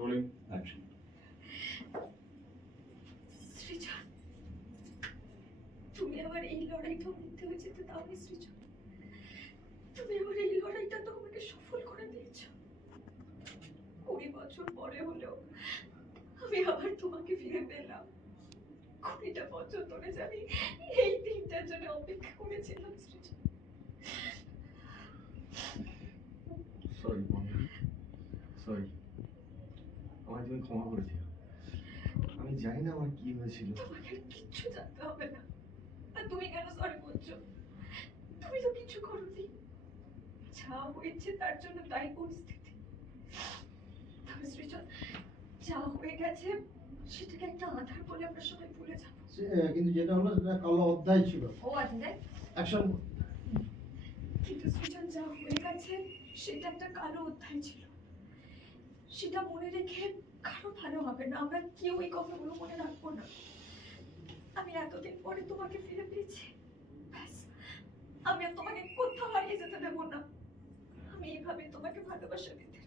Rolling action সৃজন তুমি আমার এই লড়াইটা নিতে হয়েছে তো তুমি আমার এই লড়াইটা তো আমাকে সফল করে দিয়েছ। কুড়ি বছর পরে হলেও আমি আবার তোমাকে ফিরে পেলাম। কুড়িটা বছর ধরে জানি এই দিনটার জন্য অপেক্ষা করেছিলাম সৃজন সরি সরি আমায় তুমি ক্ষমা করে দিও। আমি জানি না আমার কি হয়েছিল। কিচ্ছু জানতে হবে না। আর তুমি কেন সরি বলছো তুমি তো কিছু করোনি। যা হয়েছে তার জন্য তাই পরিস্থিতি। তবে সৃজন যা হয়ে গেছে সেটাকে একটা আধার বলে আমরা সবাই ভুলে যাব। কিন্তু যেটা হলো সেটা কালো অধ্যায় ছিল। ও আধার অ্যাকশন কিন্তু সৃজন যা হয়ে গেছে সেটা একটা কালো অধ্যায় ছিল। সেটা মনে রেখে হবে না, আমরা কেউ এই কথাগুলো মনে রাখব না। আমি এতদিন পরে তোমাকে ফিরে পেয়েছি। ব্যাস, আমি আর তোমাকে কোথাও হারিয়ে যেতে দেবো না। আমি এইভাবে তোমাকে ভালোবাসা দিতে